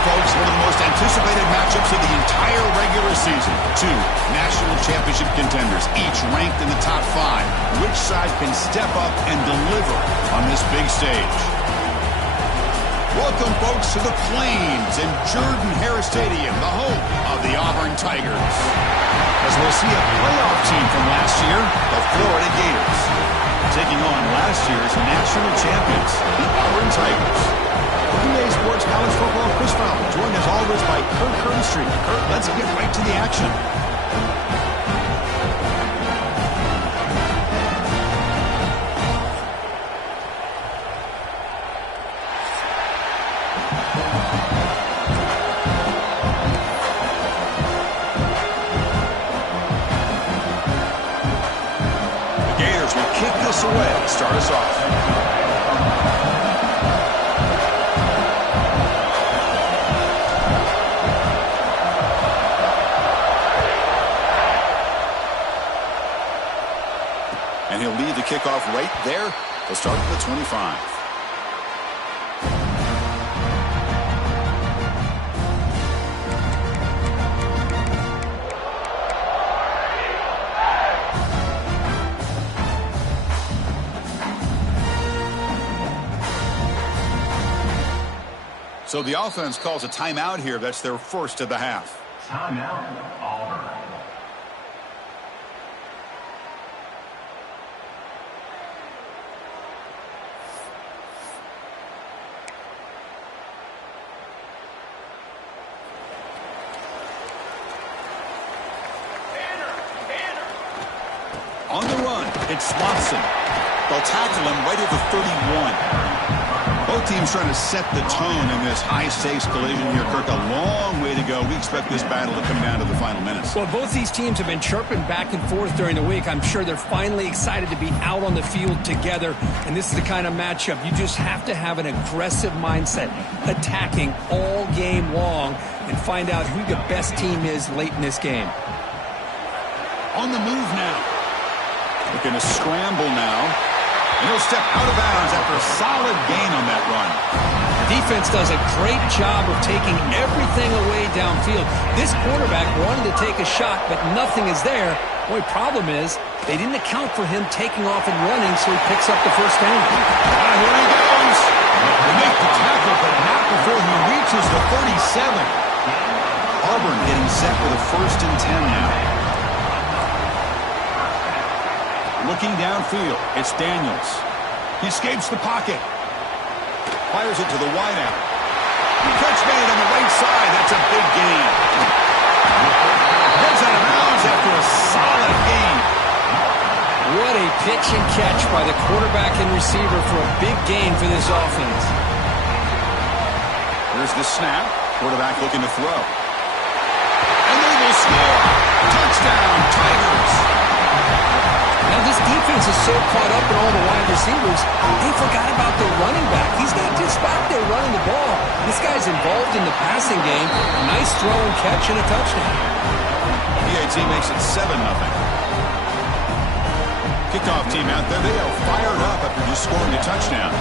folks, one of the most anticipated matchups of the entire regular season. Two national championship contenders, each ranked in the top 5. Which side can step up and deliver on this big stage? Welcome, folks, to the Plains and Jordan-Hare Stadium, the home of the Auburn Tigers. As we'll see a playoff team from last year, the Florida Gators, taking on last year's national champions, the Auburn Tigers. Today's Sports College Football, Chris Fowler, joined as always by Kurt Kernstreet. Kurt, let's get right to the action. The Gators will kick this away, start us off. And he'll lead the kickoff right there. He'll start at the 25. So the offense calls a timeout here. That's their first of the half. Timeout, Auburn. On the run, it's Swanson. They'll tackle him right at the 31. Both teams trying to set the tone in this high-stakes collision here, Kirk. A long way to go. We expect this battle to come down to the final minutes. Well, both these teams have been chirping back and forth during the week. I'm sure they're finally excited to be out on the field together, and this is the kind of matchup you just have to have an aggressive mindset, attacking all game long, and find out who the best team is late in this game. On the move now. Looking to scramble now. And he'll step out of bounds after a solid gain on that run. Defense does a great job of taking everything away downfield. This quarterback wanted to take a shot, but nothing is there. Only problem is they didn't account for him taking off and running, so he picks up the first down. Here he goes. They make the tackle, but not before he reaches the 37. Auburn getting set with a 1st and 10 now. Looking downfield, it's Daniels. He escapes the pocket. Fires it to the wideout. Catch made on the right side. That's a big gain. Goes out of bounds after a solid gain. What a pitch and catch by the quarterback and receiver for a big gain for this offense. Here's the snap. Quarterback looking to throw. And they will score. Touchdown, Tigers. Now, this defense is so caught up in all the wide receivers, they forgot about the running back. He's not just back there running the ball. This guy's involved in the passing game. Nice throw and catch and a touchdown. PAT makes it 7-0. Kickoff team out there. They are fired up after just scoring a touchdown.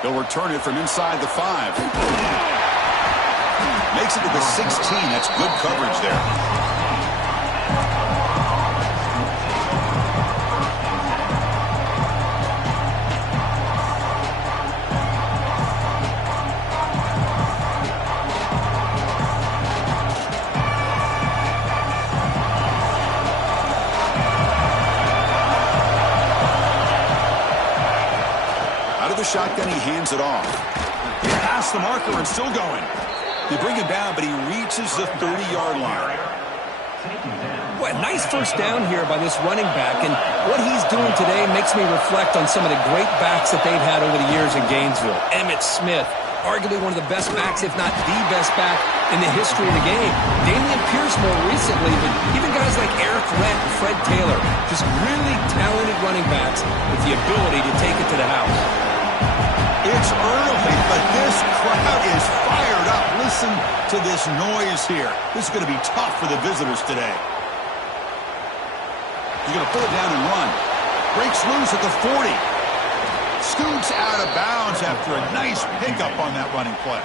They'll return it from inside the 5. Makes it to the 16. That's good coverage there. Out of the shotgun, he hands it off. He passed the marker and still going. They bring him down, but he reaches the 30-yard line. Boy, nice first down here by this running back, and what he's doing today makes me reflect on some of the great backs that they've had over the years in Gainesville. Emmitt Smith, arguably one of the best backs, if not the best back in the history of the game. Damian Pierce more recently, but even guys like Eric Rent and Fred Taylor, just really talented running backs with the ability to take it to the house. It's early, but this crowd is fired up. Listen to this noise here. This is going to be tough for the visitors today. He's going to pull it down and run. Breaks loose at the 40. Scoots out of bounds after a nice pickup on that running play.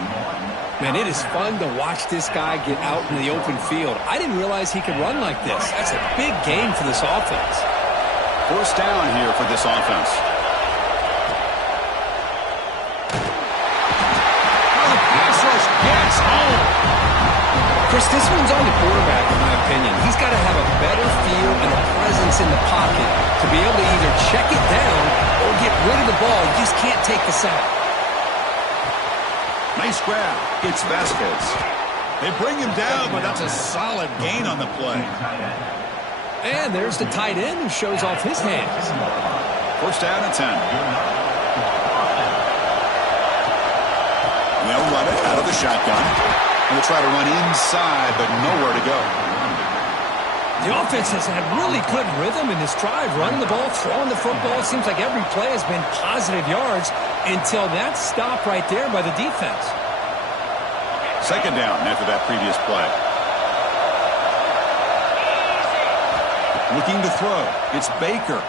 Man, it is fun to watch this guy get out in the open field. I didn't realize he could run like this. That's a big gain for this offense. First down here for this offense. The pass rush gets home. Chris, this one's on the quarterback, in my opinion. He's got to have a better feel and a presence in the pocket to be able to either check it down or get rid of the ball. You just can't take the sack. Nice grab. It's Vasquez. They bring him down, but that's a solid gain on the play. And there's the tight end who shows off his hands. First down and 10. They'll run it out of the shotgun. And they'll try to run inside, but nowhere to go. The offense has had really good rhythm in this drive, running the ball, throwing the football. It seems like every play has been positive yards until that stop right there by the defense. Second down after that previous play. Looking to throw. It's Baker.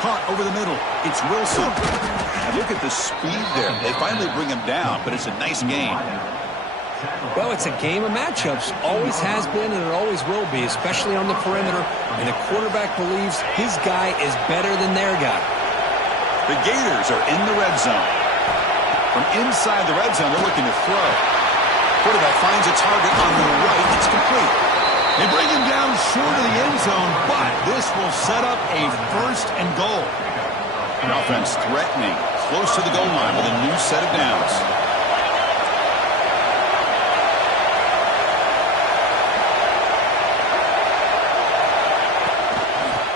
Caught over the middle. It's Wilson. And look at the speed there. They finally bring him down, but it's a nice gain. Well, it's a game of matchups. Always has been and it always will be, especially on the perimeter. And the quarterback believes his guy is better than their guy. The Gators are in the red zone. From inside the red zone, they're looking to throw. Quarterback finds a target on the right. It's complete. They bring him down short of the end zone, but this will set up a first and goal. The offense threatening, close to the goal line with a new set of downs.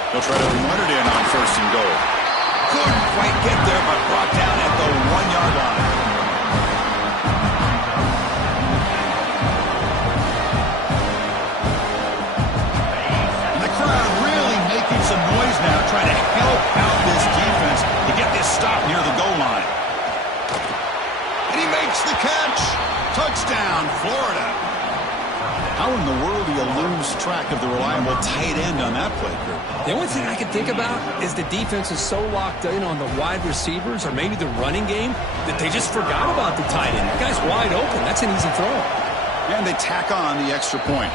They'll try to run it in on first and goal. Couldn't quite get there, but brought down at the 1-yard line. And the crowd really making some noise now, trying to help out this defense to get this stop near the goal line. And he makes the catch. Touchdown, Florida. How in the world do you lose track of the reliable tight end on that play, Kurt? The only thing I can think about is the defense is so locked in on the wide receivers or maybe the running game that they just forgot about the tight end. The guy's wide open. That's an easy throw. And they tack on the extra point.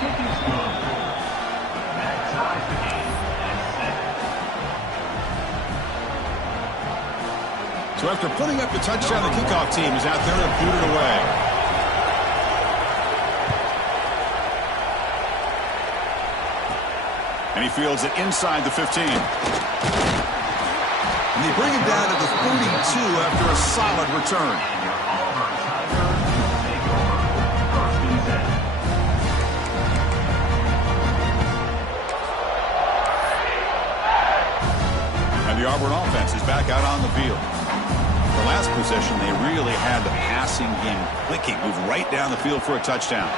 So after putting up the touchdown, the kickoff team is out there to boot it away. And he fields it inside the 15. And they bring him down to the 42 after a solid return. And the Auburn offense is back out on the field. The last possession, they really had the passing game clicking. Move right down the field for a touchdown.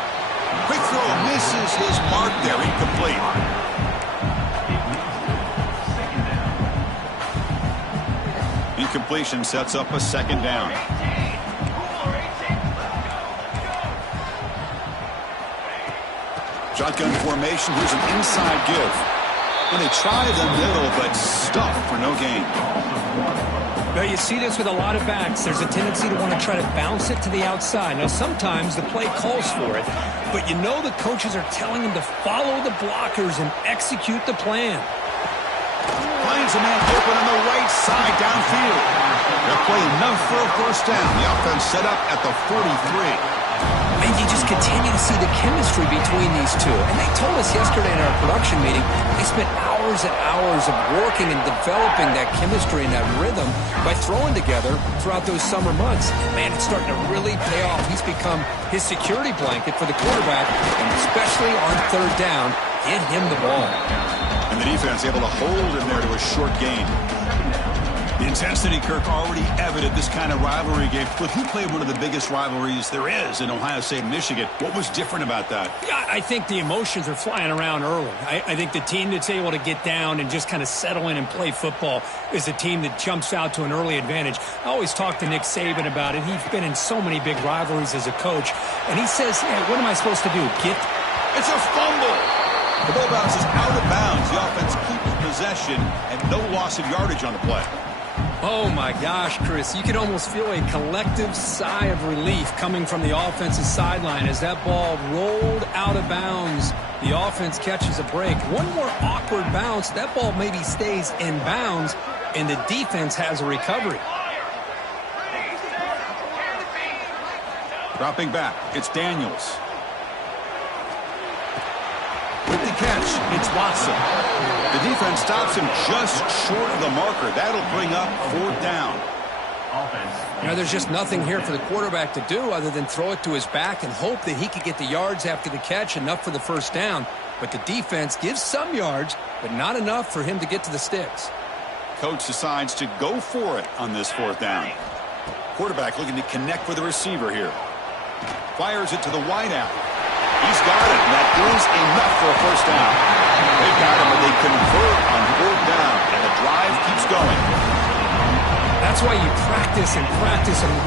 Quick throw misses his mark there. Incomplete. Incompletion sets up a second down. Shotgun formation. Here's an inside give. And they try the middle, but stuffed for no gain. Well, you see this with a lot of backs. There's a tendency to want to try to bounce it to the outside. Now, sometimes the play calls for it, but you know the coaches are telling them to follow the blockers and execute the plan. Finds a man open on the right side downfield. They'll play enough for a first down. The offense set up at the 43. And you just continue to see the chemistry between these two. And they told us yesterday in our production meeting, they spent hours and hours of working and developing that chemistry and that rhythm by throwing together throughout those summer months. And man, it's starting to really pay off. He's become his security blanket for the quarterback, and especially on third down, get him the ball. And the defense able to hold him there to a short gain. The intensity, Kirk, already evident this kind of rivalry game. Look, he played one of the biggest rivalries there is in Ohio State and Michigan. What was different about that? Yeah, I think the emotions are flying around early. I think the team that's able to get down and just kind of settle in and play football is a team that jumps out to an early advantage. I always talk to Nick Saban about it. He's been in so many big rivalries as a coach. And he says, hey, what am I supposed to do? It's a fumble. The ball bounces out of bounds. The offense keeps possession and no loss of yardage on the play. Oh, my gosh, Chris. You could almost feel a collective sigh of relief coming from the offensive sideline as that ball rolled out of bounds. The offense catches a break. One more awkward bounce. That ball maybe stays in bounds, and the defense has a recovery. Dropping back, it's Daniels. With the catch, it's Watson. The defense stops him just short of the marker. That'll bring up 4th down. You know, there's just nothing here for the quarterback to do other than throw it to his back and hope that he could get the yards after the catch, enough for the 1st down. But the defense gives some yards, but not enough for him to get to the sticks. Coach decides to go for it on this 4th down. Quarterback looking to connect with the receiver here. Fires it to the wideout. He's got it, and that is enough for a 1st down. They got him, but they convert on 4th down, and the drive keeps going. That's why you practice and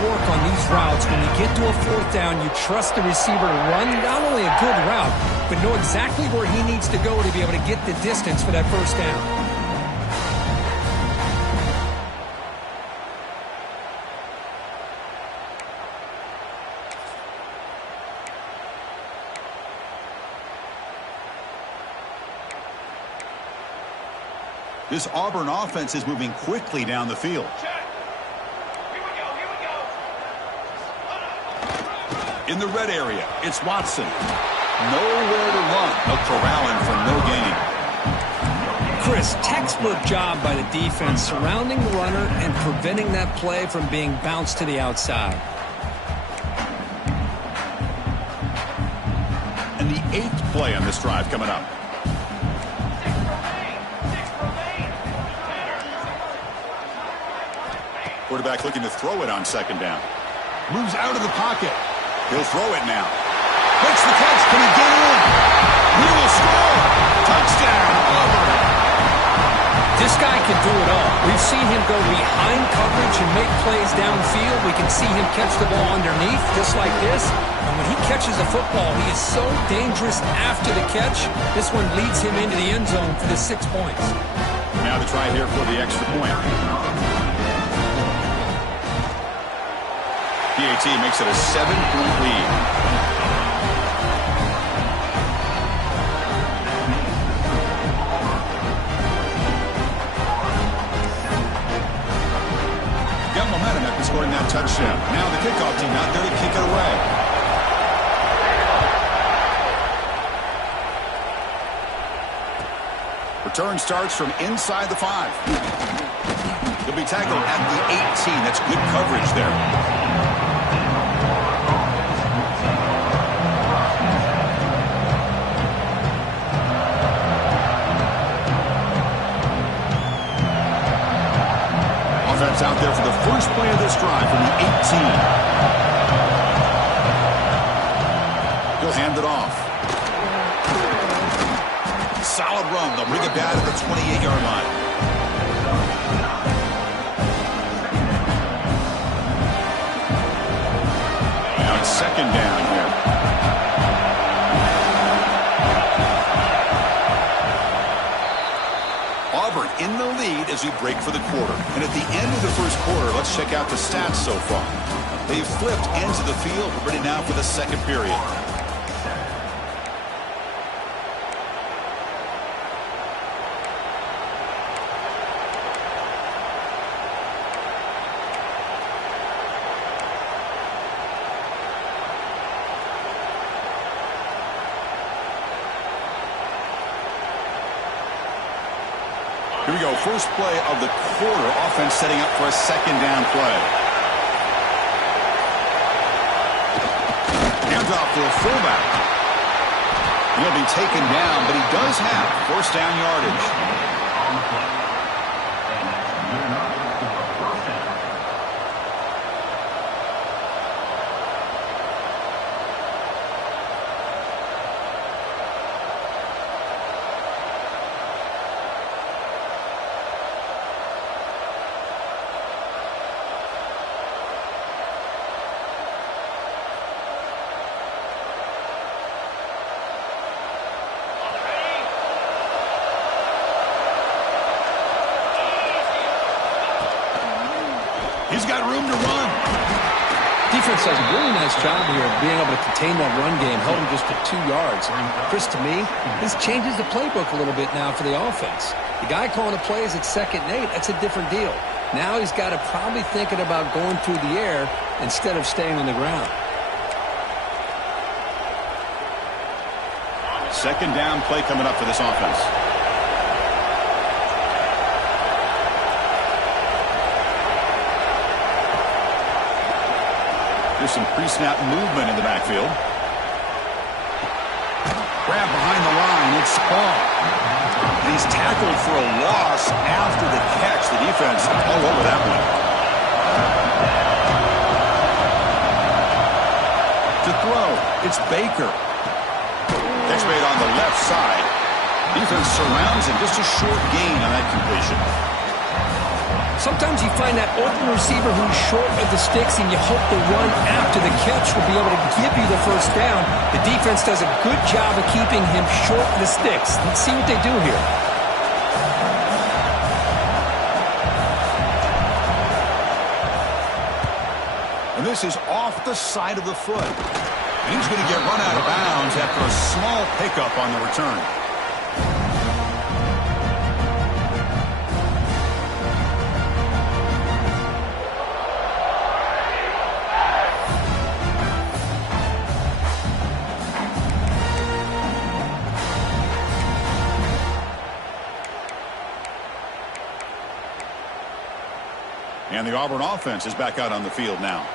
work on these routes. When you get to a 4th down, you trust the receiver to run not only a good route, but know exactly where he needs to go to be able to get the distance for that 1st down. This Auburn offense is moving quickly down the field. In the red area, it's Watson. Nowhere to run. A corralling for no gain. Chris, textbook job by the defense surrounding the runner and preventing that play from being bounced to the outside. And the 8th play on this drive coming up. Quarterback looking to throw it on 2nd down. Moves out of the pocket. He'll throw it now. Makes the catch. Can he get in? He will score. Touchdown, Auburn. This guy can do it all. We've seen him go behind coverage and make plays downfield. We can see him catch the ball underneath just like this. And when he catches a football, he is so dangerous after the catch. This one leads him into the end zone for the 6 points. Now to try here for the extra point. PAT makes it a 7-point lead. Got momentum after scoring that touchdown. Now the kickoff team out there to kick it away. Return starts from inside the 5. He'll be tackled at the 18. That's good coverage there. Offense out there for the first play of this drive from the 18. He'll hand it off. Solid run. They'll bring it back at the 28-yard line. Now it's 2nd down here. Auburn in the lead as we break for the quarter. And at the end of the 1st quarter, let's check out the stats so far. They've flipped ends of the field, ready now for the 2nd period. Here we go, first play of the quarter. Offense setting up for a 2nd down play. Handoff for a fullback. He'll be taken down, but he does have 1st down yardage. He's got room to run. Defense does a really nice job here of being able to contain that run game, held him just to 2 yards. Chris, to me, this changes the playbook a little bit now for the offense. The guy calling the plays at 2nd and 8, that's a different deal. Now he's got to probably thinking about going through the air instead of staying on the ground. 2nd down play coming up for this offense. There's some pre-snap movement in the backfield. Grab behind the line. It's Spall. And he's tackled for a loss after the catch. The defense all over that one. To throw, it's Baker. Catch made on the left side. Defense surrounds him. Just a short gain on that completion. Sometimes you find that open receiver who's short of the sticks, and you hope the run after the catch will be able to give you the first down. The defense does a good job of keeping him short of the sticks. Let's see what they do here. And this is off the side of the foot. And he's going to get run out of bounds after a small pickup on the return. And the Auburn offense is back out on the field now.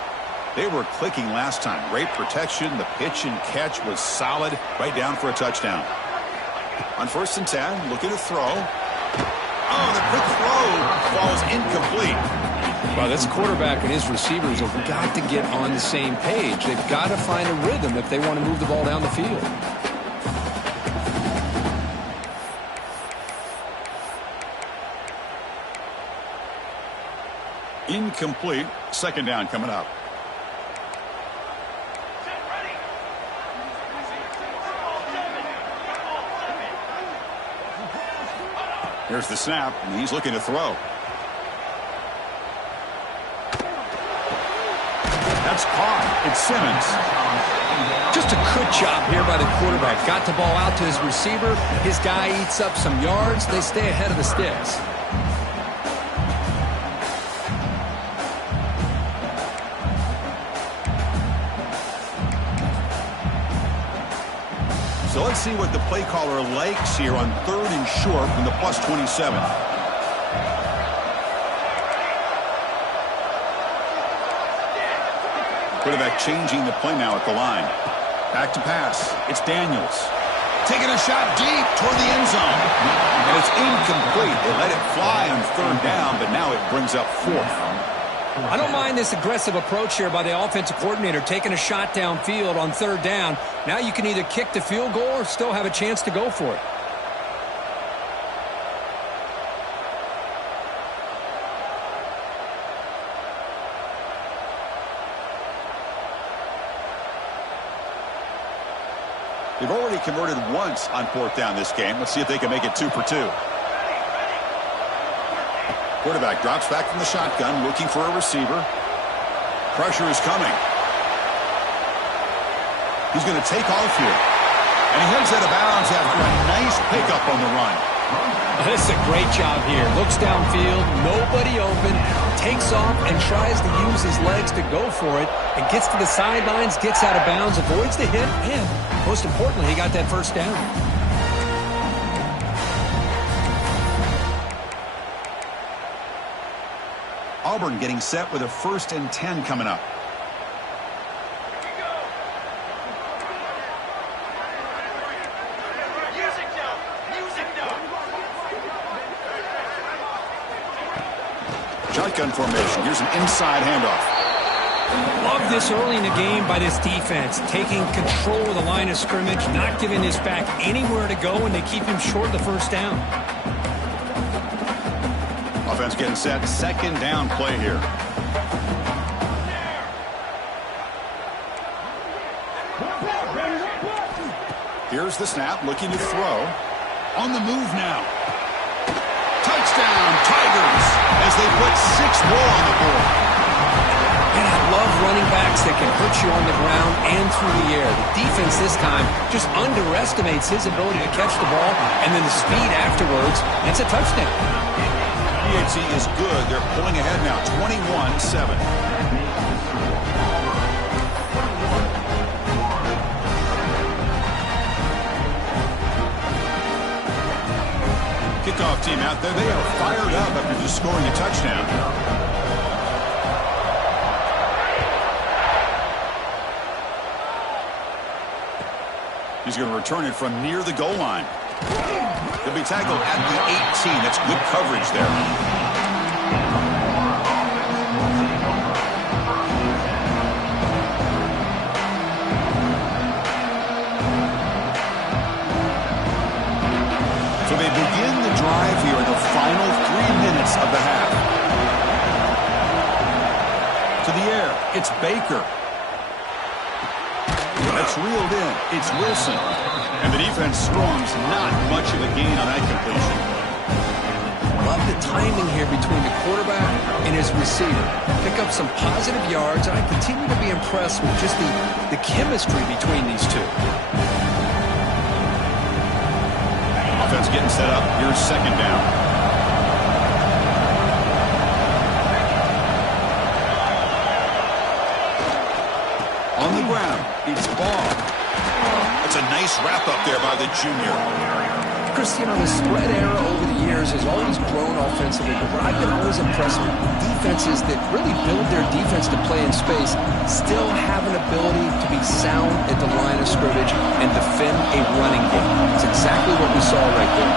They were clicking last time. Great protection. The pitch and catch was solid. Right down for a touchdown. On 1st and 10, looking to throw. Oh, the quick throw falls incomplete. Well, this quarterback and his receivers have got to get on the same page. They've got to find a rhythm if they want to move the ball down the field. Incomplete. 2nd down coming up. Here's the snap, and he's looking to throw. That's caught. It's Simmons. Just a good job here by the quarterback. Got the ball out to his receiver. His guy eats up some yards. They stay ahead of the sticks. So let's see what the play caller likes here on 3rd and short from the +27. Quarterback changing the play now at the line. Back to pass. It's Daniels. Taking a shot deep toward the end zone. And it's incomplete. They let it fly on 3rd down, but now it brings up 4th. I don't mind this aggressive approach here by the offensive coordinator, taking a shot downfield on 3rd down. Now you can either kick the field goal or still have a chance to go for it. They've already converted once on 4th down this game. Let's see if they can make it 2 for 2. Quarterback drops back from the shotgun, looking for a receiver. Pressure is coming. He's going to take off here. And he heads out of bounds after a nice pickup on the run. This is a great job here. Looks downfield, nobody open, takes off and tries to use his legs to go for it, and gets to the sidelines, gets out of bounds, avoids the hit, and most importantly, he got that first down. Auburn getting set with a 1st and 10 coming up. Shotgun formation. Here's an inside handoff. Love this early in the game by this defense, taking control of the line of scrimmage, not giving his back anywhere to go, and they keep him short of the first down. Offense getting set. 2nd down play here. Here's the snap, looking to throw. On the move now. Touchdown, Tigers, as they put 6 more on the board. love running backs that can hurt you on the ground and through the air. The defense this time just underestimates his ability to catch the ball, and then the speed afterwards. It's a touchdown. PHC is good. They're pulling ahead now, 21-7. Kickoff team out there. They are fired up after just scoring a touchdown. He's going to return it from near the goal line. He'll be tackled at the 18. That's good coverage there. So they begin the drive here in the final 3 minutes of the half. To the air, it's Baker. That's reeled in. It's Wilson. And the defense storms not much of a gain on that completion. Love the timing here between the quarterback and his receiver. Pick up some positive yards, and I continue to be impressed with just the chemistry between these two. Offense getting set up. Here's second down. On the ground, it's Ball. That's a nice wrap-up there by the junior. Chris, you know, the spread era over the years has always grown offensively, but what I've been always impressed with, defenses that really build their defense to play in space still have an ability to be sound at the line of scrimmage and defend a running game. It's exactly what we saw right there.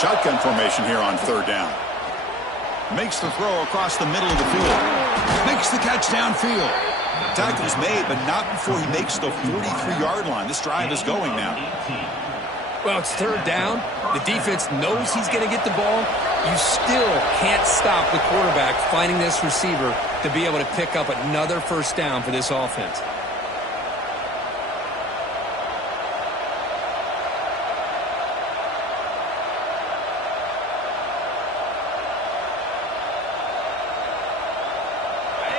Shotgun formation here on third down. Makes the throw across the middle of the field. Makes the catch downfield. Tackle's made, but not before he makes the 43-yard line. This drive is going now. Well, it's third down. The defense knows he's going to get the ball. You still can't stop the quarterback finding this receiver to be able to pick up another first down for this offense.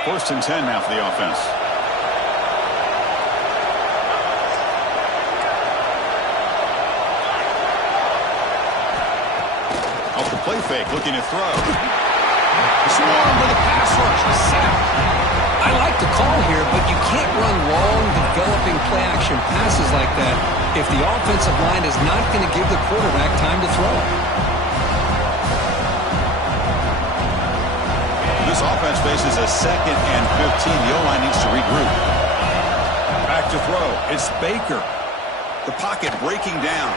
First and 10 now for the offense. Off the play fake, looking to throw. Swarm with a pass rush. A sack. I like the call here, but you can't run long, developing play-action passes like that if the offensive line is not going to give the quarterback time to throw. This offense faces a 2nd and 15. The O-line needs to regroup. Back to throw. It's Baker. The pocket breaking down.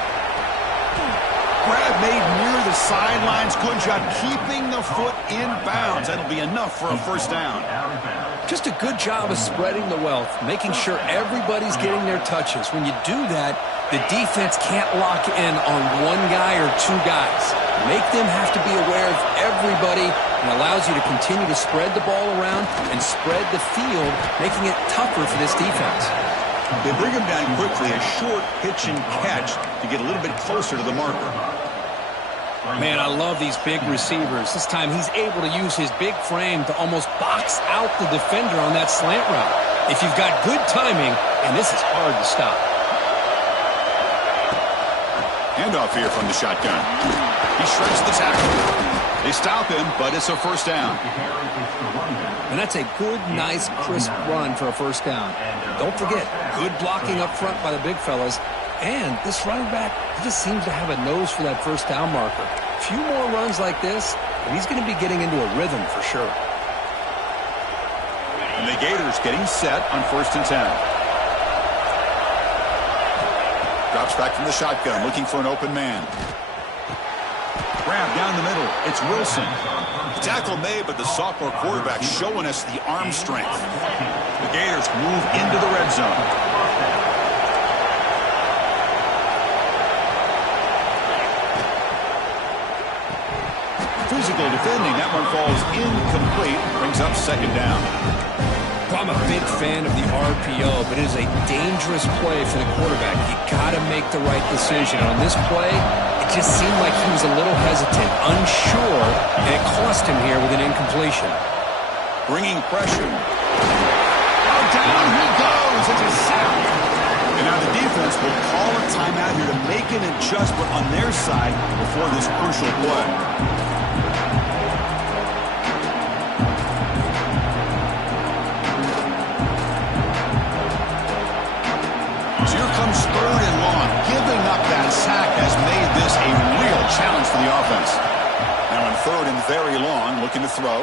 Grab made near the sidelines. Good job keeping the foot in bounds. That'll be enough for a first down. Just a good job of spreading the wealth, making sure everybody's getting their touches. When you do that, the defense can't lock in on one guy or two guys. Make them have to be aware of everybody, and allows you to continue to spread the ball around and spread the field, making it tougher for this defense. They bring him down quickly, a short pitch and catch to get a little bit closer to the marker. Man, I love these big receivers. This time he's able to use his big frame to almost box out the defender on that slant route. If you've got good timing, and this is hard to stop. Handoff here from the shotgun. He shreds the tackle. They stop him, but it's a first down. And that's a good, nice, crisp run for a first down. Don't forget, good blocking up front by the big fellas. And this running back, he just seems to have a nose for that first down marker. A few more runs like this, and he's going to be getting into a rhythm for sure. And the Gators getting set on first and 10. Drops back from the shotgun, looking for an open man. Grab down the middle. It's Wilson. Tackle made, but the sophomore quarterback showing us the arm strength. The Gators move into the red zone. Physical defending. That one falls incomplete. Brings up second down. I'm a big fan of the RPO, but it is a dangerous play for the quarterback. You got to make the right decision. On this play, It just seemed like he was a little hesitant, unsure, and it cost him here with an incompletion. Bringing pressure. Oh, down he goes. It's a sack. And now the defense will call a timeout here to make an adjustment on their side before this crucial play. So here comes 3rd and long. Giving up that sack has made this a real challenge for the offense. Now in 3rd and very long, looking to throw.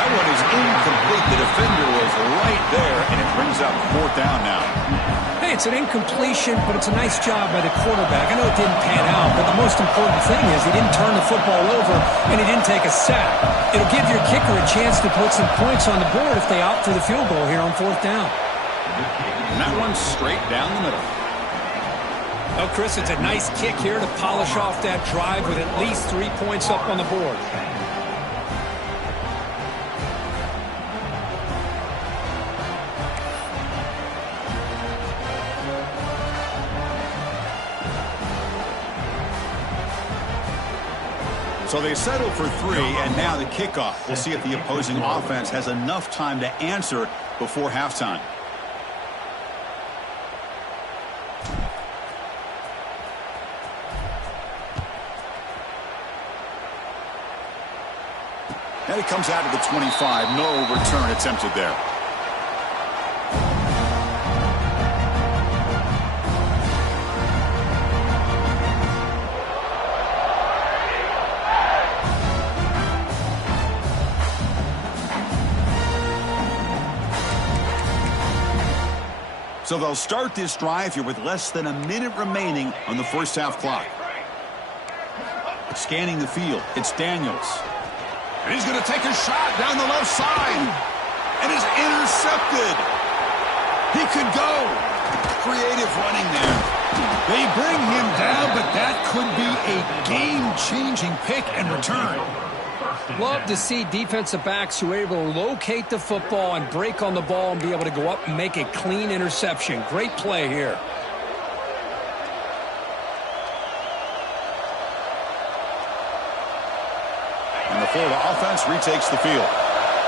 That one is incomplete. The defender was right there, and it brings up 4th down now. Hey, it's an incompletion, but it's a nice job by the quarterback. I know it didn't pan out, but the most important thing is he didn't turn the football over, and he didn't take a sack. It'll give your kicker a chance to put some points on the board if they opt for the field goal here on 4th down. And that one's straight down the middle. Oh, Chris, it's a nice kick here to polish off that drive with at least 3 points up on the board. So they settle for 3, and now the kickoff. We'll see if the opposing offense has enough time to answer before halftime. And it comes out of the 25. No return attempted there. So they'll start this drive here with less than a minute remaining on the first half clock. Scanning the field, it's Daniels. And he's going to take a shot down the left side. And is intercepted. He could go. Creative running there. They bring him down, but that could be a game-changing pick and return. Love to see defensive backs who are able to locate the football and break on the ball and be able to go up and make a clean interception. Great play here. And the Florida offense retakes the field.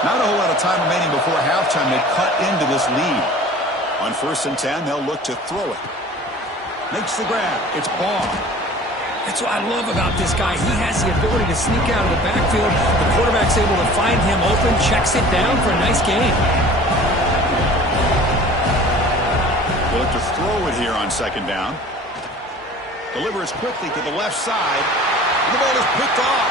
Not a whole lot of time remaining before halftime. They cut into this lead. On 1st and 10, they'll look to throw it. Makes the grab. It's Baugh. That's what I love about this guy. He has the ability to sneak out of the backfield. The quarterback's able to find him open, checks it down for a nice gain. They'll look to throw it here on 2nd down. Delivers quickly to the left side. And the ball is picked off.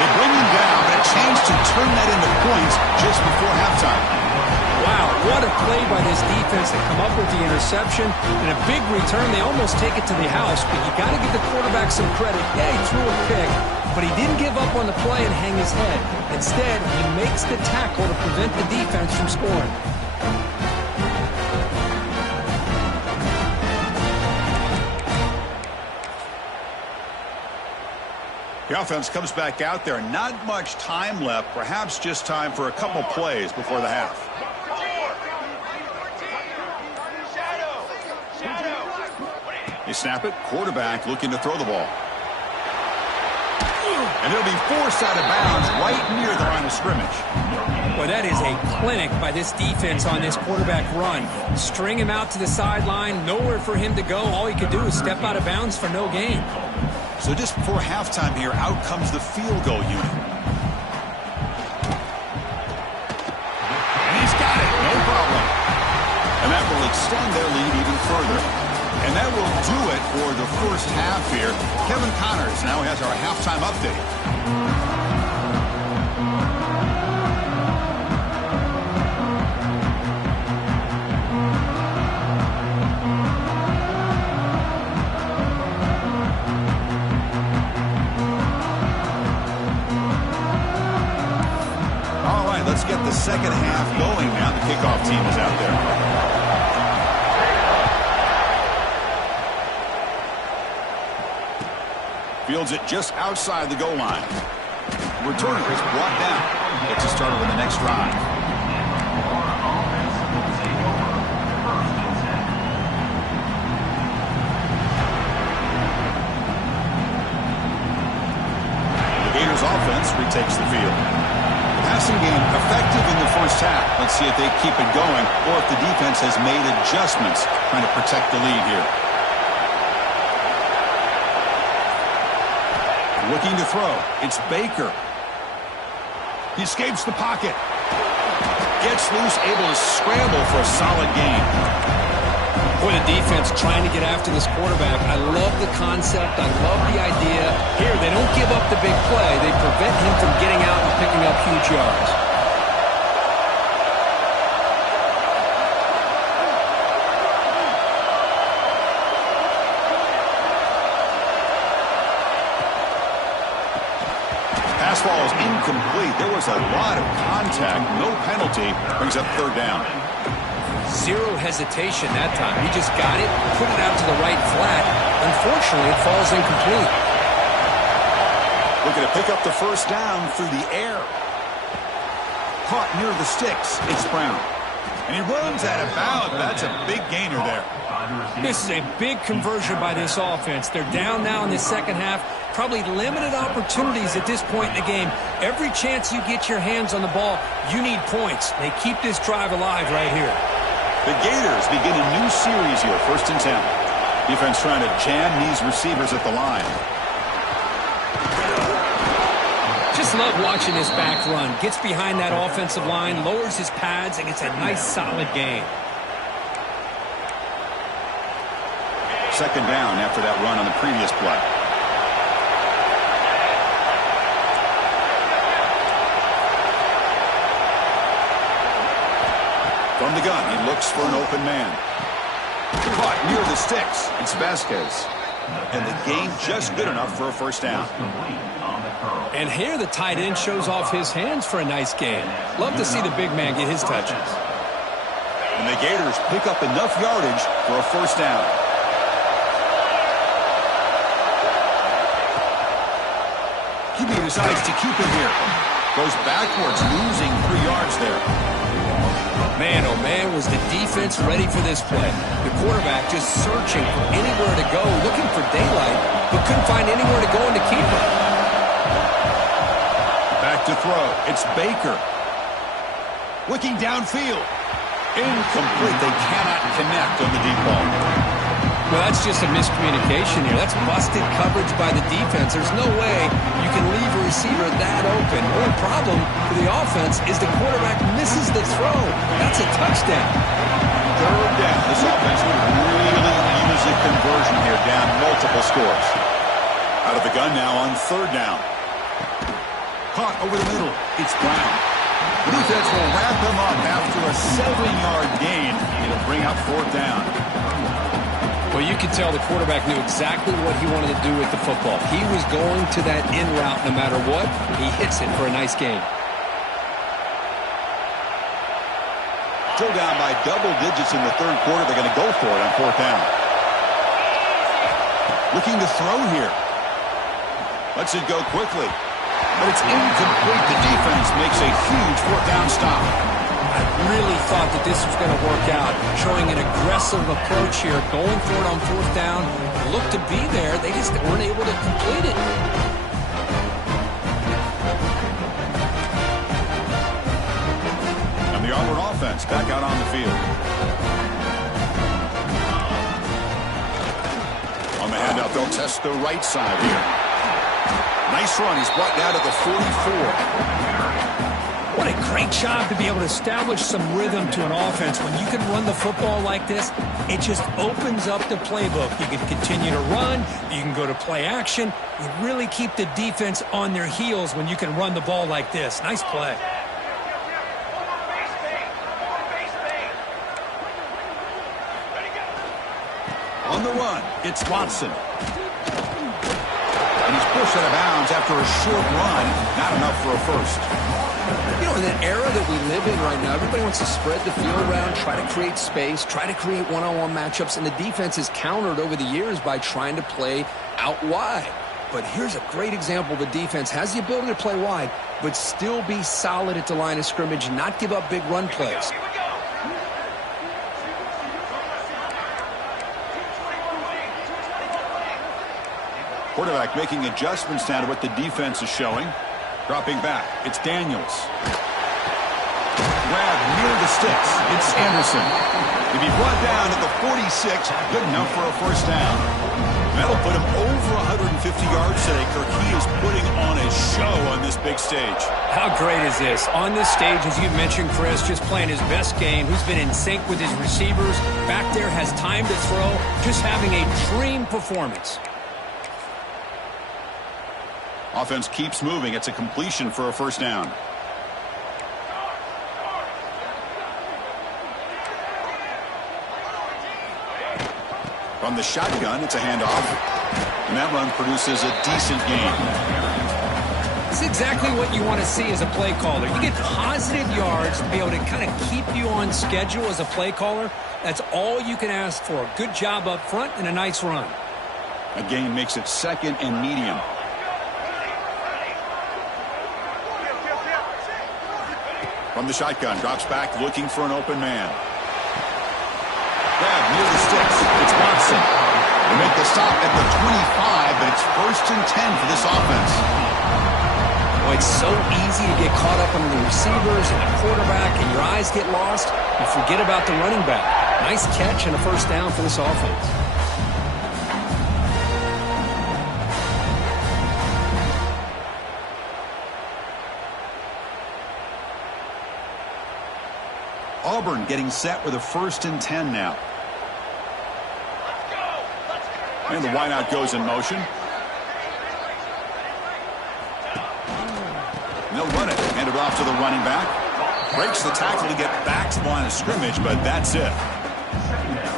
They bring him down, but a chance to turn that into points just before halftime. Wow, what a play by this defense to come up with the interception. And a big return. They almost take it to the house, but you got to give the quarterback some credit. Yeah, he threw a pick, but he didn't give up on the play and hang his head. Instead, he makes the tackle to prevent the defense from scoring. The offense comes back out there. Not much time left. Perhaps just time for a couple plays before the half. They snap it. Quarterback looking to throw the ball. And it'll be forced out of bounds right near the line of scrimmage. Well, that is a clinic by this defense on this quarterback run. String him out to the sideline. Nowhere for him to go. All he could do is step out of bounds for no gain. So just before halftime here, out comes the field goal unit. And he's got it. No problem. And that will extend their lead even further. And that will do it for the first half here. Kevin Connors now has our halftime update. All right, let's get the second half going now. The kickoff team is out there. Fields it just outside the goal line. Returner is brought down. Gets us started on the next drive. takes the field. Passing game effective in the first half. Let's see if they keep it going or if the defense has made adjustments trying to protect the lead here. Looking to throw. It's Baker. He escapes the pocket. Gets loose, able to scramble for a solid gain. Boy, the defense trying to get after this quarterback. I love the concept. I love the idea. Here, they don't give up the big play. They prevent him from getting out and picking up huge yards. Pass ball is incomplete. There was a lot of contact. No penalty. Brings up third down. Zero hesitation that time. He just got it, put it out to the right flat. Unfortunately, it falls incomplete. Looking to pick up the first down through the air. Caught near the sticks. It's Brown. And he runs out of bounds. That's a big gainer there. This is a big conversion by this offense. They're down now in the second half. Probably limited opportunities at this point in the game. Every chance you get your hands on the ball, you need points. They keep this drive alive right here. The Gators begin a new series here, 1st and 10. Defense trying to jam these receivers at the line. Just love watching this back run. Gets behind that offensive line, lowers his pads, and gets a nice solid gain. Second down after that run on the previous play. From the gun, he looks for an open man. Caught near the sticks. It's Vasquez. And the gain just good enough for a first down. And here the tight end shows off his hands for a nice gain. Love to see the big man get his touches. And the Gators pick up enough yardage for a first down. QB decides to keep it here. Goes backwards, losing 3 yards there. Man, oh man, was the defense ready for this play. The quarterback just searching for anywhere to go, looking for daylight, but couldn't find anywhere to go in to keep him. Back to throw. It's Baker. Looking downfield. Incomplete. They cannot connect on the deep ball. Well, that's just a miscommunication here. That's busted coverage by the defense. There's no way you can leave a receiver that open. One problem for the offense is the quarterback misses the throw. That's a touchdown. Third down. This offense would really use a conversion here, down multiple scores. Out of the gun now on third down. Caught over the middle. It's Brown. The defense will wrap him up after a 7-yard gain. It'll bring up fourth down. Well, you could tell the quarterback knew exactly what he wanted to do with the football. He was going to that in route no matter what. He hits it for a nice gain. Still down by double digits in the third quarter. They're going to go for it on fourth down. Looking to throw here. Lets it go quickly. But it's incomplete. The defense makes a huge fourth down stop. I really thought that this was going to work out, showing an aggressive approach here, going for it on fourth down. Looked to be there. They just weren't able to complete it. And the Auburn offense back out on the field. On the handout, they'll test the right side here. Nice run. He's brought down to the 44. What a great job to be able to establish some rhythm to an offense. When you can run the football like this, it just opens up the playbook. You can continue to run. You can go to play action. You really keep the defense on their heels when you can run the ball like this. Nice play. On the run, it's Watson. And he's pushed out of bounds after a short run. Not enough for a first. You know, in the era that we live in right now, everybody wants to spread the field around, try to create space, try to create one-on-one matchups, and the defense is countered over the years by trying to play out wide. But here's a great example. The defense has the ability to play wide, but still be solid at the line of scrimmage and not give up big run plays. Quarterback making adjustments now to what the defense is showing. Dropping back, it's Daniels. Grab near the sticks, it's Anderson. To be brought down at the 46, good enough for a first down. That'll put him over 150 yards today. Kirk, he is putting on a show on this big stage. How great is this? On this stage, as you mentioned, Chris, just playing his best game. He's been in sync with his receivers. Back there, has time to throw. Just having a dream performance. Offense keeps moving. It's a completion for a first down. From the shotgun, it's a handoff. And that run produces a decent gain. It's exactly what you want to see as a play caller. You get positive yards to be able to kind of keep you on schedule as a play caller. That's all you can ask for. Good job up front and a nice run. A gain makes it second and medium. From the shotgun, drops back looking for an open man. Grab near the sticks. It's Watson. They make the stop at the 25, but it's 1st and 10 for this offense. Well, it's so easy to get caught up on the receivers and the quarterback, and your eyes get lost. You forget about the running back. Nice catch and a first down for this offense. Auburn getting set with a 1st and 10 now. And the wideout goes in motion. And they'll run it. Hand it off to the running back. Breaks the tackle to get back to the line of scrimmage, but that's it.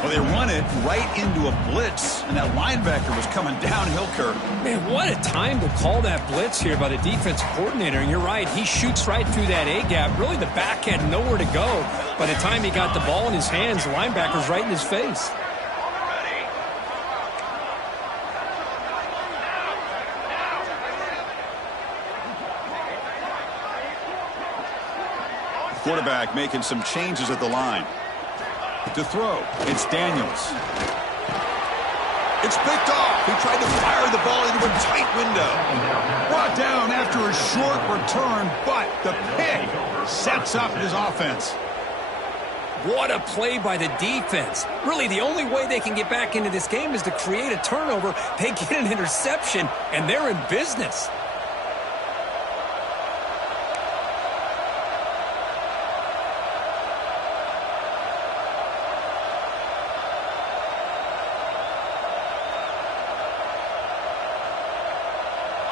Well, they run it right into a blitz, and that linebacker was coming downhill, Kirk. Man, what a time to call that blitz here by the defensive coordinator. And you're right, he shoots right through that A-gap. Really, the back had nowhere to go. By the time he got the ball in his hands, the linebacker's right in his face. Quarterback making some changes at the line. To throw, it's Daniels. It's picked off. He tried to fire the ball into a tight window. Brought down after a short return, but the pick sets up his offense. What a play by the defense. Really, the only way they can get back into this game is to create a turnover. They get an interception, and they're in business.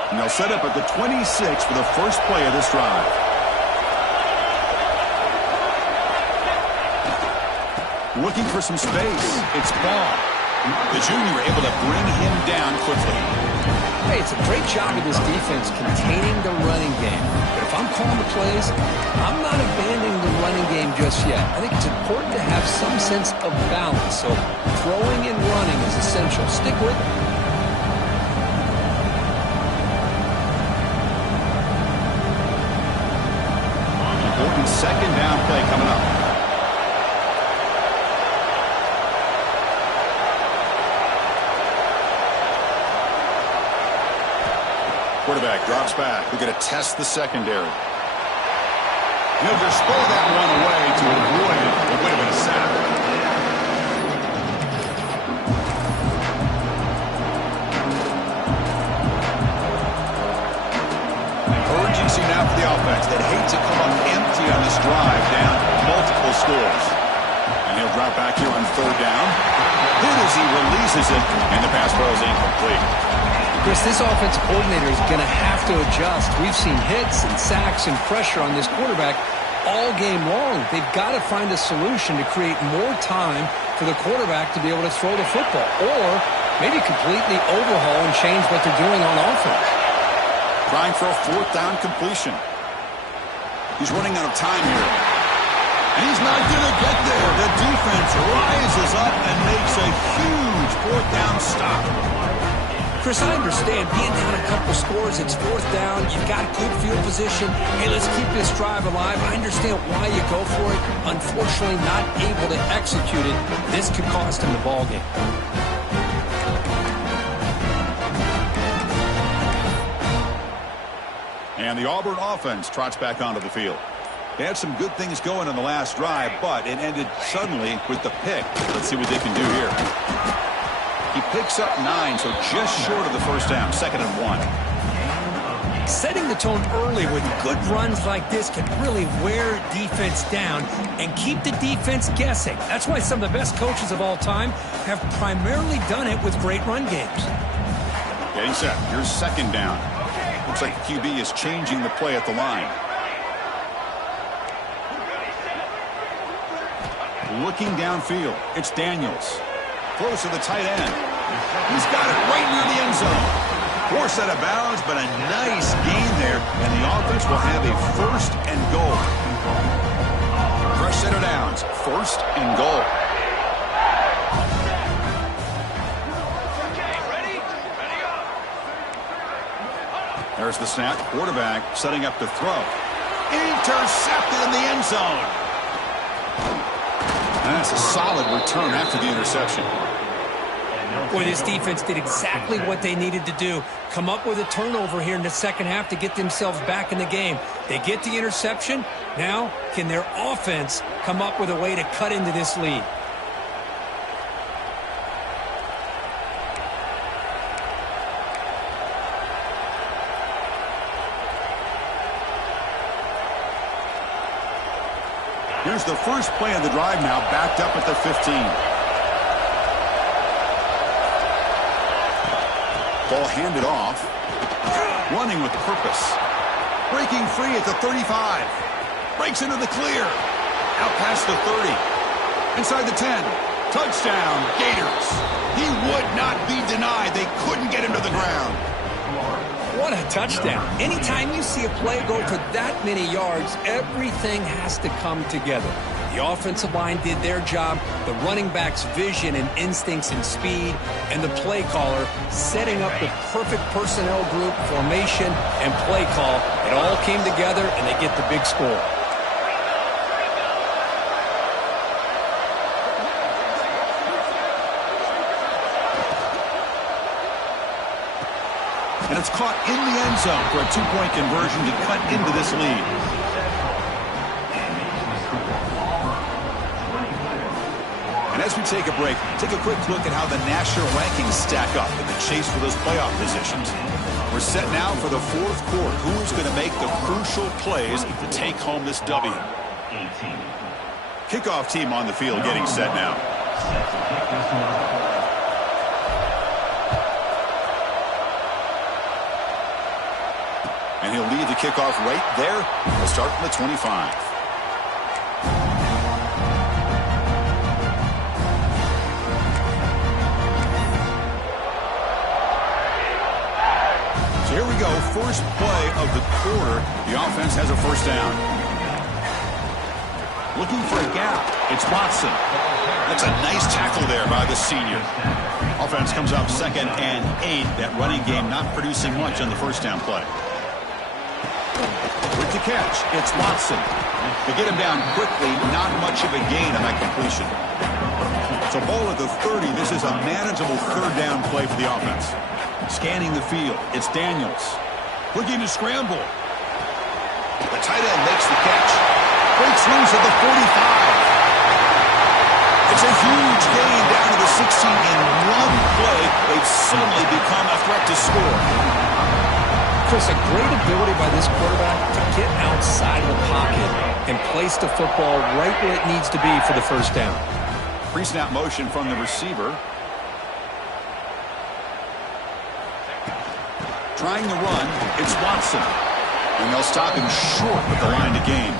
And they'll set up at the 26 for the first play of this drive. Looking for some space. It's Ball. The junior able to bring him down quickly. Hey, it's a great job of this defense containing the running game. But if I'm calling the plays, I'm not abandoning the running game just yet. I think it's important to have some sense of balance. So throwing and running is essential. Stick with it. Second down play coming up. Quarterback drops back. We're going to test the secondary. He'll just throw that one away to avoid it. It would have been a sack. Urgency now for the offense that hates to come up empty on this drive, down multiple scores. And he'll drop back here on 3rd down. Then as he releases it, and the pass throw is incomplete. Chris, this offensive coordinator is going to have to adjust. We've seen hits and sacks and pressure on this quarterback all game long. They've got to find a solution to create more time for the quarterback to be able to throw the football, or maybe completely overhaul and change what they're doing on offense. Trying for a 4th down completion. He's running out of time here. And he's not going to get there. The defense rises up and makes a huge 4th down stop. Chris, I understand being down a couple scores, it's 4th down, you've got good field position. Hey, let's keep this drive alive. I understand why you go for it. Unfortunately, not able to execute it. This could cost him the ball game. And the Auburn offense trots back onto the field. They had some good things going on the last drive, but it ended suddenly with the pick. Let's see what they can do here. He picks up 9, so just short of the first down, 2nd and 1. Setting the tone early with good runs like this can really wear defense down and keep the defense guessing. That's why some of the best coaches of all time have primarily done it with great run games. Getting set. Here's 2nd down. Looks like the QB is changing the play at the line. Looking downfield, it's Daniels. Close to the tight end. He's got it right near the end zone. Forced out of bounds, but a nice gain there, and the offense will have a 1st and goal. Fresh set of downs, 1st and goal. There's the snap. Quarterback setting up to throw. Intercepted in the end zone. And that's a solid return after the interception. Boy, this defense did exactly what they needed to do. Come up with a turnover here in the second half to get themselves back in the game. They get the interception. Now, can their offense come up with a way to cut into this lead? Here's the first play of the drive now, backed up at the 15. Ball handed off. Running with purpose. Breaking free at the 35. Breaks into the clear. Out past the 30. Inside the 10. Touchdown, Gators. He would not be denied. They couldn't get him to the ground. What a touchdown. Anytime you see a play go for that many yards, everything has to come together. The offensive line did their job, the running back's vision and instincts and speed, and the play caller setting up the perfect personnel group, formation, and play call. It all came together, and they get the big score. And it's caught in the end zone for a 2-point conversion to cut into this lead. And as we take a break, take a quick look at how the national rankings stack up in the chase for those playoff positions. We're set now for the 4th quarter. Who is going to make the crucial plays to take home this W? Kickoff team on the field getting set now. And he'll lead the kickoff right there. We'll start from the 25. So here we go. First play of the quarter. The offense has a 1st down. Looking for a gap. It's Watson. That's a nice tackle there by the senior. Offense comes up 2nd and 8. That running game not producing much on the 1st down play. With the catch, it's Watson. To get him down quickly, not much of a gain on that completion. So ball at the 30. This is a manageable 3rd down play for the offense. Scanning the field, it's Daniels. Looking to scramble. The tight end makes the catch. Breaks loose at the 45. It's a huge gain down to the 16 in one play. They've suddenly become a threat to score. Chris, a great ability by this quarterback to get outside of the pocket and place the football right where it needs to be for the 1st down. Pre-snap motion from the receiver. Trying to run, it's Watson. And they'll stop him short with the line to gain.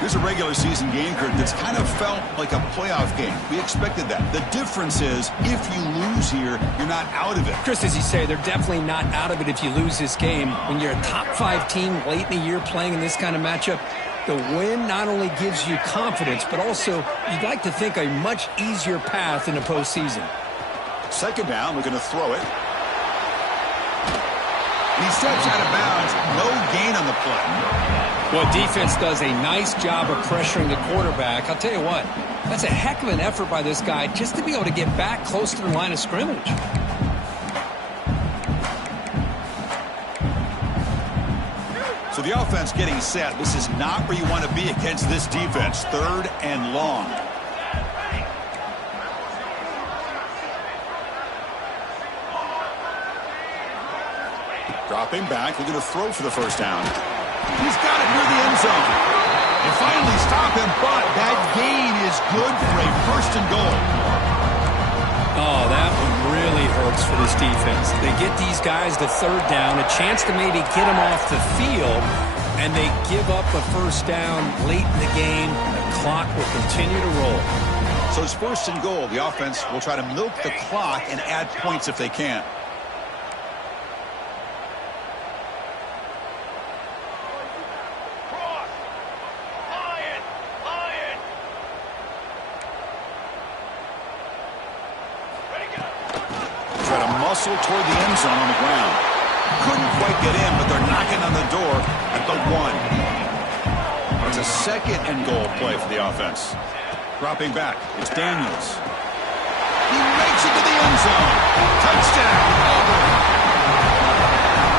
Here's a regular season game, Kurt, that's kind of felt like a playoff game. We expected that. The difference is, if you lose here, you're not out of it. Chris, as you say, they're definitely not out of it if you lose this game. When you're a top-5 team late in the year playing in this kind of matchup, the win not only gives you confidence, but also you'd like to think a much easier path in the postseason. 2nd down, we're going to throw it. And he steps out of bounds. No gain on the play. Well, defense does a nice job of pressuring the quarterback. I'll tell you what, that's a heck of an effort by this guy just to be able to get back close to the line of scrimmage. So the offense getting set. This is not where you want to be against this defense. 3rd and long. Dropping back, looking to throw for the first down. He's got it near the end zone. And finally stop him, but that gain is good for a 1st and goal. Oh, that one really hurts for this defense. They get these guys to 3rd down, a chance to maybe get them off the field, and they give up a 1st down late in the game. The clock will continue to roll. So it's 1st and goal. The offense will try to milk the clock and add points if they can. Muscle toward the end zone on the ground. Couldn't quite get in, but they're knocking on the door at the 1. It's a 2nd and goal play for the offense. Dropping back, it's Daniels. He makes it to the end zone. Touchdown, Auburn.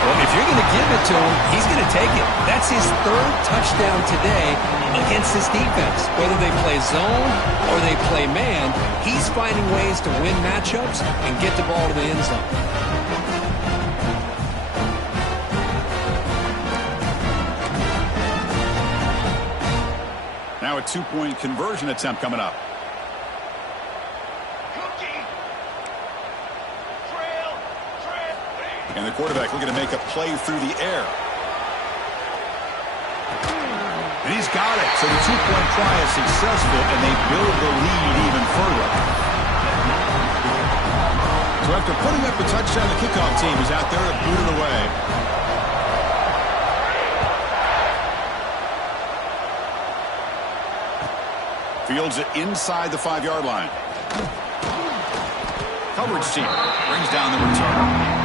Well, if you're going to give it to him, he's going to take it. That's his 3rd touchdown today against this defense. Whether they play zone or they play man, he's finding ways to win matchups and get the ball to the end zone. Now a 2-point conversion attempt coming up. And the quarterback looking to make a play through the air. And he's got it. So the 2-point try is successful, and they build the lead even further. So after putting up the touchdown, the kickoff team is out there to boot it away. Fields it inside the 5-yard line. Coverage team brings down the return.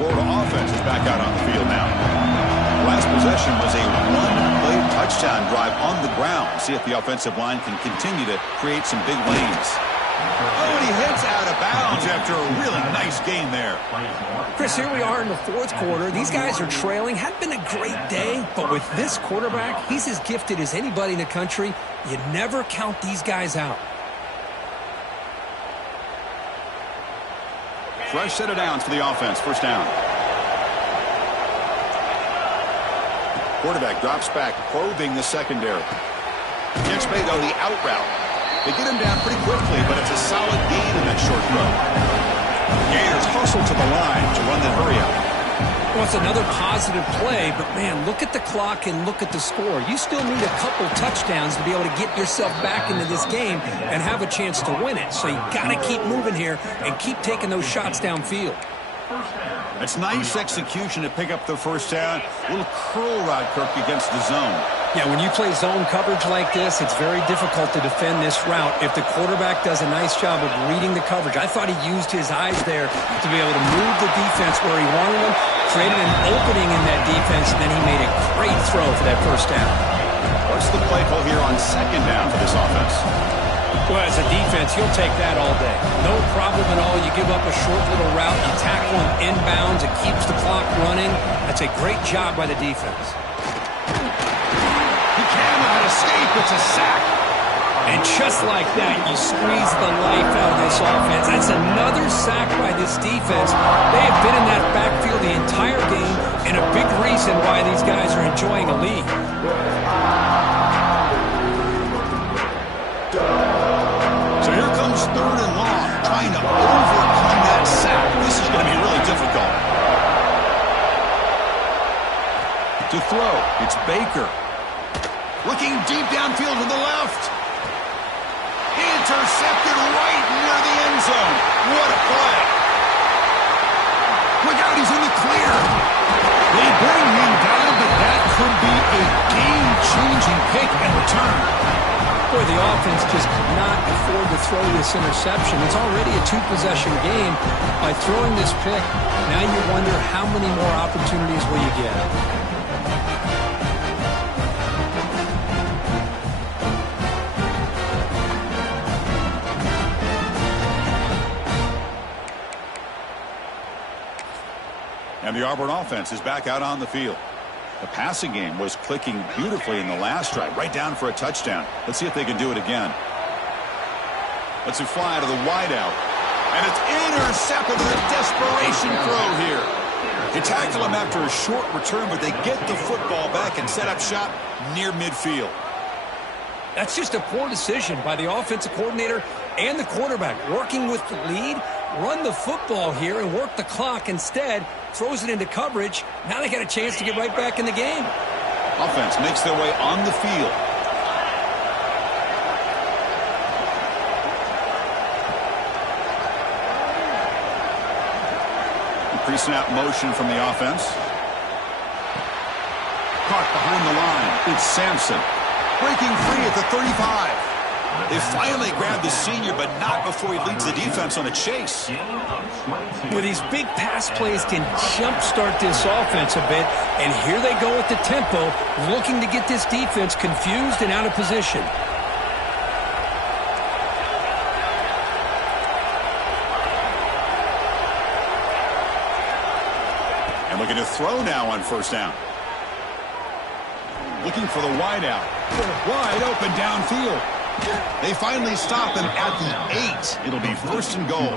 Florida offense is back out on the field now. The last possession was a 1-play touchdown drive on the ground. See if the offensive line can continue to create some big lanes. Oh, and he hits out of bounds after a really nice gain there. Chris, here we are in the 4th quarter. These guys are trailing. Hadn't been a great day, but with this quarterback, he's as gifted as anybody in the country. You never count these guys out. Fresh set of downs for the offense. 1st down. Quarterback drops back, probing the secondary. Gets made on the out route. They get him down pretty quickly, but it's a solid gain in that short throw. Gators hustle to the line to run the hurry out. Well, it's another positive play, but, man, look at the clock and look at the score. You still need a couple touchdowns to be able to get yourself back into this game and have a chance to win it. So you got to keep moving here and keep taking those shots downfield. It's nice execution to pick up the 1st down. A little curl route, Kirk, against the zone. Yeah, when you play zone coverage like this, it's very difficult to defend this route if the quarterback does a nice job of reading the coverage. I thought he used his eyes there to be able to move the defense where he wanted them, created an opening in that defense, and then he made a great throw for that 1st down. What's the play call here on 2nd down for this offense? Well, as a defense, you'll take that all day. No problem at all. You give up a short little route, you tackle him inbounds, it keeps the clock running. That's a great job by the defense. He cannot escape. It's a sack. And just like that, you squeeze the life out of this offense. That's another sack by this defense. They have been in that backfield the entire game, and a big reason why these guys are enjoying a lead. So here comes 3rd and long, trying to overcome that sack. This is going to be really difficult. To throw, it's Baker. Looking deep downfield to the left. Intercepted right near the end zone. What a play. Look out, he's in the clear. They bring him down, but that could be a game-changing pick and return. Boy, the offense just could not afford to throw this interception. It's already a 2-possession game. By throwing this pick, now you wonder how many more opportunities will you get. And the Auburn offense is back out on the field. The passing game was clicking beautifully in the last drive, right down for a touchdown. Let's see if they can do it again. Let's fly to the wideout. And it's intercepted with a desperation throw here. They tackle him after a short return, but they get the football back and set up shop near midfield. That's just a poor decision by the offensive coordinator and the quarterback. Working with the lead, run the football here and work the clock. Instead, throws it into coverage. Now they got a chance to get right back in the game. Offense makes their way on the field. Pre-snap motion from the offense. Caught behind the line. It's Sampson. Breaking free at the 35. They finally grabbed the senior, but not before he leads the defense on a chase. With these big pass plays can jumpstart this offense a bit, and here they go with the tempo, looking to get this defense confused and out of position. And looking to throw now on first down. Looking for the wideout. Wide open downfield. They finally stop him at the 8. It'll be first and goal.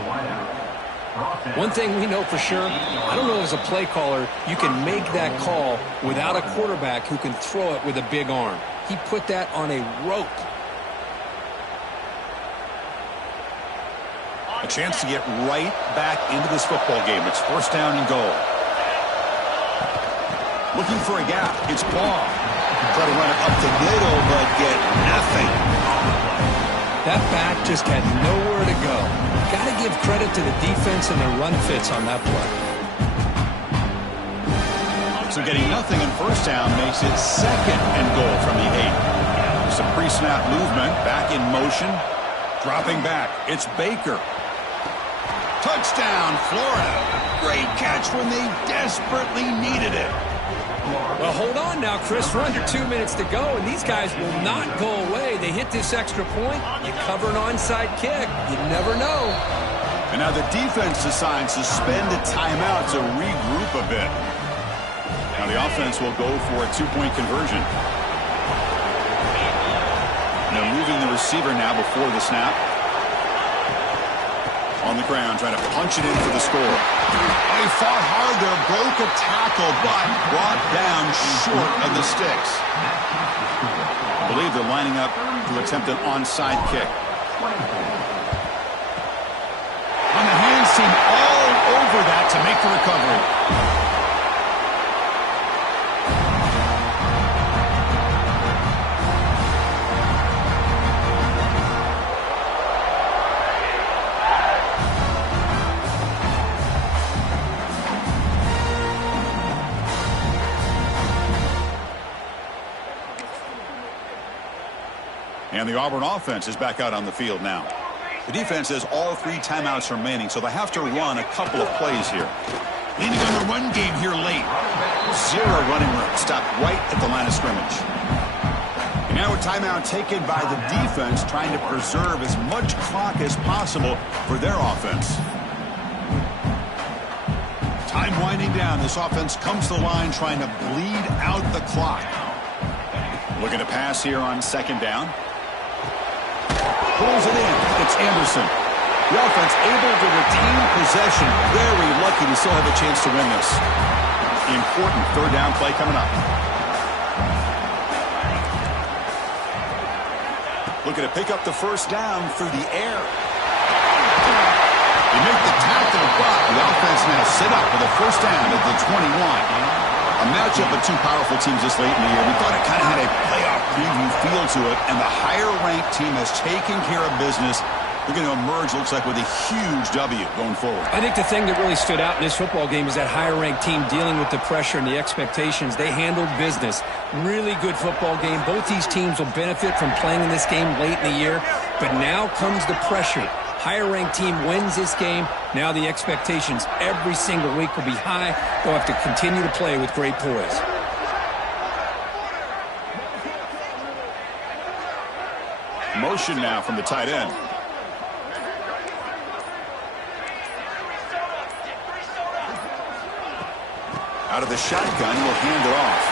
One thing we know for sure, I don't know as a play caller, you can make that call without a quarterback who can throw it with a big arm. He put that on a rope. A chance to get right back into this football game. It's first down and goal. Looking for a gap. It's Baugh. Try to run it up the middle, but get nothing. That back just had nowhere to go. Got to give credit to the defense and their run fits on that play. So getting nothing in first down makes it second and goal from the 8. Some pre-snap movement. Back in motion. Dropping back. It's Baker. Touchdown, Florida. Great catch when they desperately needed it. Well, hold on now, Chris. We're under 2 minutes to go, and these guys will not go away. They hit this extra point. You cover an onside kick. You never know. And now the defense decides to spend a timeout to regroup a bit. Now the offense will go for a 2-point conversion. Now moving the receiver now before the snap. On the ground, trying to punch it in for the score. They fought hard there, broke a tackle, but brought down short of the sticks. I believe they're lining up to attempt an onside kick. On the hands team, all over that to make the recovery. And the Auburn offense is back out on the field now. The defense has all 3 timeouts remaining, so they have to run a couple of plays here. Leaning on the run game here late. 0 running room. Stopped right at the line of scrimmage. And now a timeout taken by the defense, trying to preserve as much clock as possible for their offense. Time winding down. This offense comes to the line trying to bleed out the clock. Looking to pass here on second down. Pulls it in. It's Anderson. The offense able to retain possession. Very lucky to still have a chance to win this. Important third down play coming up. Looking to pick up the first down through the air. They make the tackle, but the offense now set up with a first down at the 21. A matchup of 2 powerful teams this late in the year. We thought it kind of had a playoff preview feel to it, and the higher-ranked team has taken care of business. They're going to emerge, looks like, with a huge W going forward. I think the thing that really stood out in this football game is that higher-ranked team dealing with the pressure and the expectations. They handled business. Really good football game. Both these teams will benefit from playing in this game late in the year, but now comes the pressure. Higher-ranked team wins this game. Now the expectations every single week will be high. They'll have to continue to play with great poise. Motion now from the tight end. Out of the shotgun, will hand it off.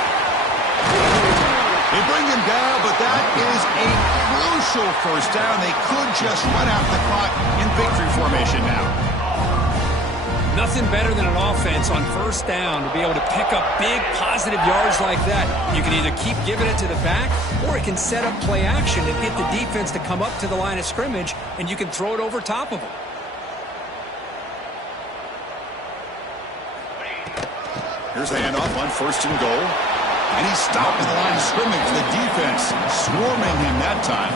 They bring him down, but that is a crucial first down. They could just run out the clock in victory formation now. Nothing better than an offense on first down to be able to pick up big positive yards like that. You can either keep giving it to the back, or it can set up play action and get the defense to come up to the line of scrimmage, and you can throw it over top of them. Here's the handoff on first and goal. And he's stopped at the line of scrimmage. The defense swarming him that time.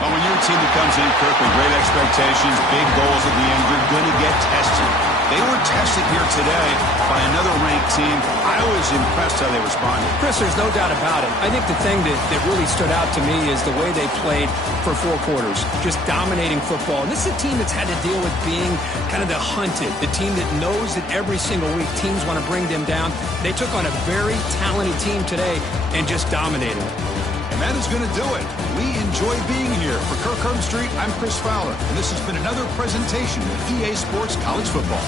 Well, when you're a team that comes in, Kirk, with great expectations, big goals at the end, you're going to get tested. They were tested here today by another ranked team. I was impressed how they responded. Chris, there's no doubt about it. I think the thing that really stood out to me is the way they played for 4 quarters, just dominating football. And this is a team that's had to deal with being kind of the hunted, the team that knows that every single week teams want to bring them down. They took on a very talented team today and just dominated. And that is going to do it. We enjoy being here. For Kirk Herbstreit, I'm Chris Fowler, and this has been another presentation of EA Sports College Football.